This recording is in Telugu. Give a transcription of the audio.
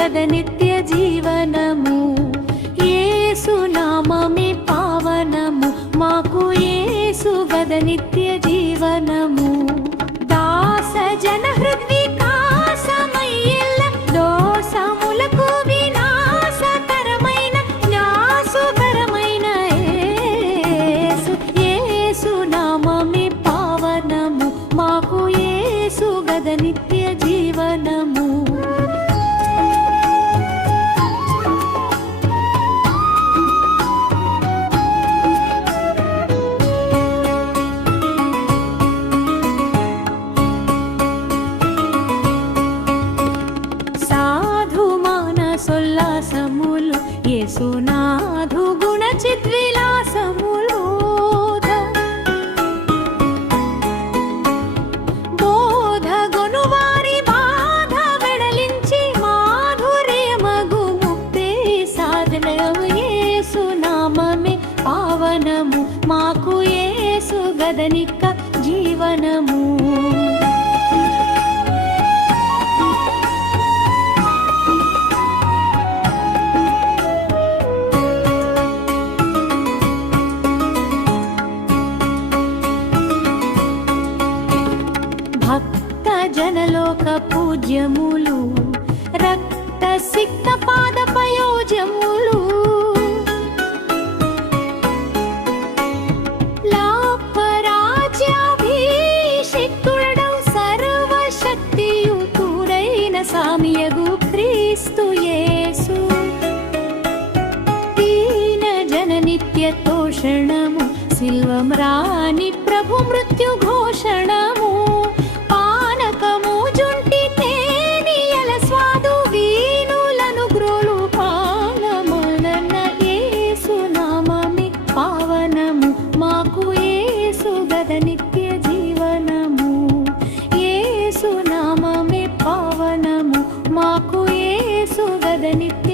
గద నిత్య జీవనము. ఏసునామే పావనము. మాకు ఏసు గద నిత్య జీవనము. దాస జన విలాసములు యేసునాథు గుణ చిద్విలాసములోధ బోధ గొనువారి బాధ వెడలించి మాధుర్యమగు ముక్తే సాధనము యేసు నామమే పావనము. మాకు యేసు గదనిక్క జీవనము. పూజ్యములు రక్త సిక్త పాద పయోజములు లాభరాజ్యాభిషిక్తుడౌ సర్వశక్తియుతుడైన సామియగు క్రీస్తు యేసు. దీన జన నిత్య తోషణము శిల్వం రాణి ప్రభు మృత్యు அதனிட்டு